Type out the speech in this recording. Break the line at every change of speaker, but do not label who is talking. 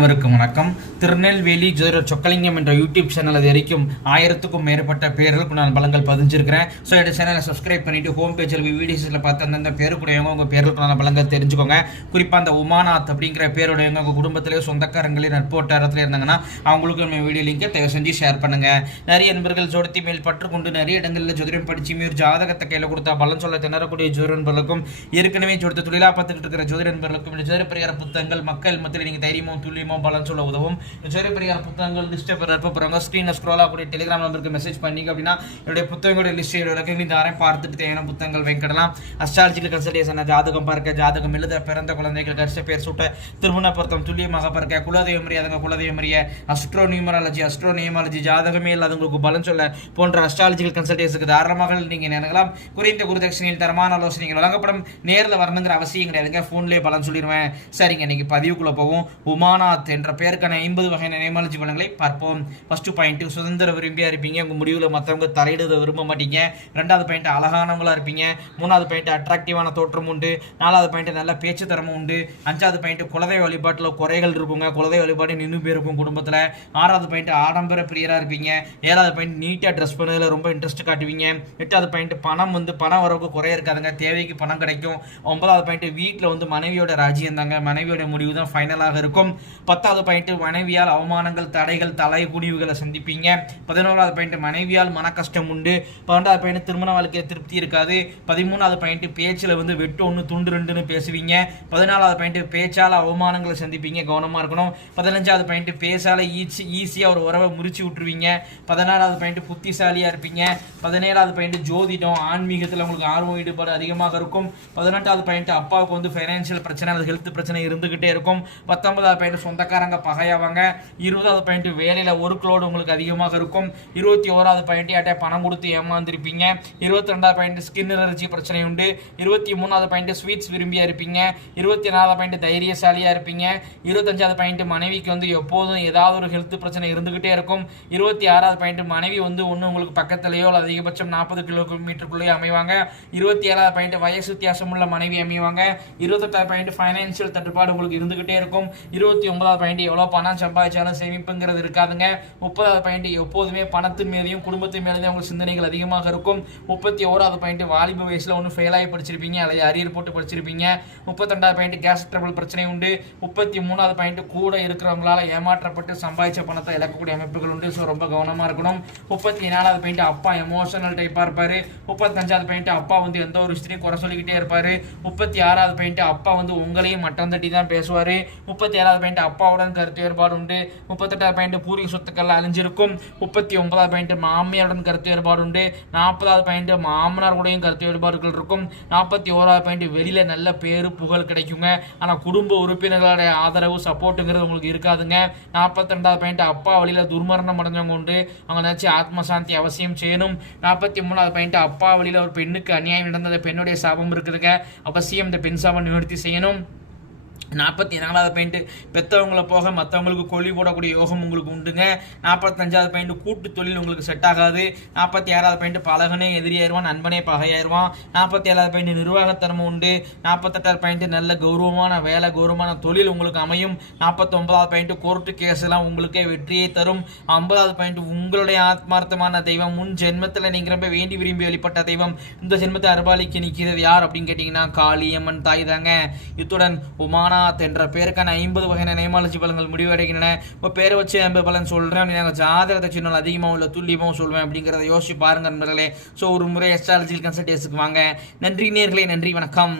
அனைவருக்கும் வணக்கம். திருநெல்வேலி ஜோதிட சொக்கலிங்கம் என்ற யூடியூப் சேனல் அது வரைக்கும் ஆயிரத்துக்கும் மேற்பட்ட பேர்களுக்கு நான் பலங்கள் பதிஞ்சிருக்கிறேன். ஸோ என்னோட சேனலை சப்ஸ்கிரைப் பண்ணிட்டு ஹோம் பேஜில் வீடியோஸில் பார்த்து அந்தந்த பேருக்குடையவங்க உங்கள் பேருக்கு நான் பலங்கள் தெரிஞ்சுக்கோங்க. குறிப்பாக அந்த உமாநாத் அப்படிங்கிற பேருடையவங்க உங்கள் குடும்பத்திலேயே சொந்தக்காரங்களே நட்போட்டாரத்தில் இருந்தாங்கன்னா அவங்களுக்கு நம்ம வீடியோ லிங்கை தயவு செஞ்சு ஷேர் பண்ணுங்க. நிறைய நண்பர்கள் ஜோடத்தி மேல் பற்றுக்கொண்டு நிறைய இடங்களில் ஜோதிடம் படித்து மீறி ஜாதகத்தை கையில் கொடுத்தா பலன் சொல்ல திணறக்கூடிய ஜோதிட நண்பர்களுக்கும் ஏற்கனவே ஜோடத்தை தொழிலாக பார்த்துக்கிட்டு இருக்கிற ஜோதிட நண்பர்களுக்கும் ஜோதிட பரிகார புத்தகங்கள் மக்கள் மத்தியில் நீங்கள் தைரியமும் துல்லியமும் பலன் சொல்ல உதவும். சிறு பெரியார் புத்தகங்கள் லிஸ்ட்டை பெற போகிறாங்க ஸ்க்ரீனில் ஸ்க்ரோல் ஆகக்கூடிய டெலிகிராம் நம்பருக்கு மெசேஜ் பண்ணீங்க அப்படின்னா என்னுடைய புத்தகங்களுடைய லிஸ்ட் விளக்கங்கள் இந்த அரை பார்த்துட்டு தேவையான புத்தகங்கள் வெங்கடலாம். அஸ்ட்ராலஜிக்கல் கன்சல்டேஷன் ஜாதகம் பார்க்க ஜாதகம் எழுத பிறந்த குழந்தைகள் கரிச பேர் சுட்ட திருமண பொருத்தம் துல்லியமாக பார்க்க குலதெய்வம் அறியாதவங்க குலதெய்வம் அறிய அஸ்ட்ரோ நியூமராலஜி அஸ்ட்ரோ நியூமாலஜி ஜாதகமே இல்லாதவங்களுக்கு பலன் சொல்ல போன்ற அஸ்ட்ராலஜிக்கல் கன்சல்டேஷனுக்கு தாராளமாக நீங்கள் நினைக்கலாம் குறைந்த குருதட்சணையில் தரமான ஆலோசனைகள் வழங்கப்படும். நேரில் வரணுங்கிற அவசியம் கிடையாதுங்க. ஃபோன்லேயே பலன் சொல்லிடுவேன் சரிங்க இன்னைக்கு பதிவுக்குள்ளே போவோம். உமாநாத் என்ற பெயருக்கான ஐம்பது வகையான நியமாலஜி பலன்களை பார்ப்போம். ஃபர்ஸ்ட் பாயிண்ட் சுதந்திர விரும்பியா இருப்பீங்க. உங்கள் முடிவில் மற்றவங்க தலையிட விரும்ப மாட்டீங்க. ரெண்டாவது பாயிண்ட் அழகானவங்களா இருப்பீங்க. மூணாவது பாயிண்ட் அட்ராக்டிவான தோற்றம் உண்டு. நாலாவது பாயிண்ட் நல்ல பேச்சு தரமும் உண்டு. அஞ்சாவது பாயிண்ட் குலதெய்வ வழிபாட்டில் குறைகள் இருக்குங்க. குலதெய்வ வழிபாடு நின்று போயிருக்கும் குடும்பத்தில். ஆறாவது பாயிண்ட் ஆடம்பர பிரியராக இருப்பீங்க. ஏழாவது பாயிண்ட் நீட்டாக ட்ரெஸ் பண்ணதில் ரொம்ப இன்ட்ரெஸ்ட் காட்டுவீங்க. எட்டாவது பாயிண்ட் பணம் வந்து பணம் வரவுக்கு குறைய இருக்காதுங்க. தேவைக்கு பணம் கிடைக்கும். ஒன்பதாவது பாயிண்ட் வீட்டில் வந்து மனைவியோட ராஜ்யம் தாங்க. மனைவியோட முடிவு தான் ஃபைனலாக இருக்கும். பத்தாவது பாயிண்ட் மனைவியால் அவமானங்கள் தடைகள் தலை குனிவுகளை சந்திப்பீங்க. பதினோராவது பாயிண்ட் மனைவியால் மன கஷ்டம் உண்டு. பன்னெண்டாவது பாயிண்ட் திருமண வாழ்க்கையில் திருப்தி இருக்காது. பதிமூணாவது பாயிண்ட் பேச்சில் வந்து வெட்டு ஒன்று துண்டு ரெண்டுன்னு பேசுவீங்க. பதினாலாவது பாயிண்ட் பேச்சால் அவமானங்களை சந்திப்பீங்க. கவனமாக இருக்கணும். பதினஞ்சாவது பாயிண்ட் பேச்சால் ஈஸி ஈஸியாக ஒரு உறவை முறிச்சு விட்டுருவீங்க. பதினாறாவது பாயிண்ட் புத்திசாலியாக இருப்பீங்க. பதினேழாவது பாயிண்ட் ஜோதிடம் ஆன்மீகத்தில் உங்களுக்கு ஆர்வம் ஈடுபாடு அதிகமாக இருக்கும். பதினெட்டாவது பாயிண்ட் அப்பாவுக்கு வந்து ஃபைனான்சியல் பிரச்சனை அது ஹெல்த் பிரச்சனை இருந்துகிட்டே இருக்கும். பத்தொன்பதாவது பாயிண்ட் சொந்தக்காரங்க பகையாவாங்க. இருபதாவது பாயிண்ட் வேலையில் ஒர்க் லோடு உங்களுக்கு அதிகமாக இருக்கும். இருபத்தி ஓராவது பாயிண்ட் யார்ட்டே பணம் கொடுத்து ஏமாந்துருப்பீங்க. இருபத்தி ரெண்டாவது பாயிண்ட் ஸ்கின் எனர்ஜி பிரச்சனை உண்டு. இருபத்தி மூணாவது பாயிண்ட் ஸ்வீட்ஸ் விரும்பியா இருப்பீங்க. இருபத்தி நாலாவது பாயிண்ட் தைரியசாலியாக இருப்பீங்க. இருபத்தஞ்சாவது பாயிண்ட் மனைவிக்கு வந்து எப்போதும் ஏதாவது ஒரு ஹெல்த் பிரச்சனை இருந்துகிட்டே இருக்கும். இருபத்தி ஆறாவது பாயிண்ட் மனைவி வந்து ஒன்று உங்களுக்கு பக்கத்துலேயோ அல்லது அதிகபட்சம் நாற்பது கிலோமீட்டருக்குள்ளேயே அமைவாங்க. இருபத்தி ஏழாவது பாயிண்ட் வயசு வித்தியாசம் உள்ள மனைவி அமைவாங்க. இருபத்தெட்டாவது பாயிண்ட் ஃபைனான்சியல் தட்டுப்பாடு உங்களுக்கு இருந்துகிட்டே இருக்கும். இருபத்தி ஒன்பதாவது பாயிண்ட் எவ்வளோ பணம் சம்பாதிச்சாலும் சேமிப்புங்கிறது இருக்காதுங்க. முப்பதாவது பாயிண்ட் எப்போதுமே பணத்தின் மேலேயும் குடும்பத்தின் மேலேயும் உங்களுக்கு சிந்தனைகள் அதிகமாக இருக்கும். முப்பத்தி ஓராவது பாயிண்ட் வாலிப வயசில் ஒன்று ஃபெயில் ஆகி படிச்சிருப்பீங்க. அல்லது அரியர் போட்டு படிச்சிருப்பீங்க. முப்பத்தெண்டாவது பாயிண்ட் கேஸ் ட்ரபிள் பிரச்சனை உண்டு. முப்பத்தி மூணாவது பாயிண்ட் கூட இருக்கிறவங்களால ஏமாற்றப்பட்டு சம்பாதிச்ச பணத்தை இழக்கக்கூடிய அமைப்புகள் உண்டு. ஸோ ரொம்ப கவனமாக இருக்கணும். முப்பத்தி நாலாவது பாயிண்ட் அப்பா எமோஷனல் டைப்பாக இருப்பார். முப்பத்தஞ்சாவது பாயிண்ட் அப்பா வந்து எந்த ஒரு விஷயத்தையும் குறை சொல்லிக்கிட்டே இருப்பார். முப்பத்தி ஆறாவது பாயிண்ட் அப்பா வந்து உங்களையும் மட்டம் தட்டி தான் பேசுவார். முப்பத்தி ஏழாவது பாயிண்ட் அப்பாவுடன் கருத்து வேறுபாடு உண்டு. முப்பத்தெட்டாவது பாயிண்ட் பூர்வீக சொத்துக்கள் அழிஞ்சிருக்கும். முப்பத்தி ஒன்பதாவது பாயிண்ட் மாமியாருடன் கருத்து வேறுபாடு உண்டு. நாற்பதாவது பாயிண்ட் மாமனார் கூடயும் கருத்து வேறுபாடுகள் இருக்கும். நாற்பத்தி ஓராவது பாயிண்ட் வெளியில நல்ல பேரு புகழ் கிடைக்குங்க. ஆனால் குடும்ப உறுப்பினர்களுடைய ஆதரவு சப்போர்ட்டுங்கிறது உங்களுக்கு இருக்காதுங்க. நாற்பத்தி ரெண்டாவது பாயிண்ட் அப்பா வழியில் துர்மரணம் அடைஞ்சவங்க உண்டு. அவங்க நினச்சி ஆத்மசாந்தி அவசியம் செய்யணும். நாற்பத்தி மூணாவது பாயிண்ட் அப்பா வழியில் ஒரு பெண்ணுக்கு அநியாயம் நடந்தது பெண்ணுடைய சாபம் இருக்குதுங்க. அவசியம் இந்த பெண் சாபம் நிவர்த்தி செய்யணும். நாற்பத்தி நாலாவது பாயிண்ட்டு பெற்றவங்கள போக மற்றவங்களுக்கு கொல்லி போடக்கூடிய யோகம் உங்களுக்கு உண்டுங்க. நாற்பத்தஞ்சாவது பாயிண்ட் கூட்டு தொழில் உங்களுக்கு செட் ஆகாது. நாற்பத்தி ஆறாவது பாயிண்ட் பழகனே எதிரியாயிருவான் நண்பனே பகையாயிருவான். நாற்பத்தி ஏழாவது பாயிண்ட் நிர்வாகத்தன்மை உண்டு. நாற்பத்தெட்டாவது பாயிண்ட் நல்ல கௌரவமான வேலை கௌரவமான தொழில் உங்களுக்கு அமையும். நாற்பத்தொன்பதாவது பாயிண்ட் கோர்ட்டு கேஸ் எல்லாம் உங்களுக்கே வெற்றியை தரும். ஐம்பதாவது பாயிண்ட் உங்களுடைய ஆத்மார்த்தமான தெய்வம். முன் ஜென்மத்தில் நீங்கள் ரொம்ப வேண்டி விரும்பி வெளிப்பட்ட தெய்வம். இந்த ஜென்மத்தை அருபாலிக்கு நிற்கிறது யார் அப்படின்னு கேட்டிங்கன்னா காளியம்மன் தாய் தாங்க. இத்துடன் உமானா ஜாத் என்ற பேருக்கான ஐம்பது வகையான நேமாலஜி பலன்கள் முடிவடைகின்றன. இப்போ பேரை வச்சு ஐம்பது பலன் சொல்கிறேன் நாங்கள் ஜாதகத்தை சின்ன அதிகமாக உள்ள துல்லியமாக சொல்வேன் அப்படிங்கிறத யோசிச்சு பாருங்க நண்பர்களே. ஸோ ஒரு முறை எஸ்ட்ராலஜியில் கன்சல்டேஷனுக்கு வாங்க. நன்றி நேர்களே நன்றி வணக்கம்.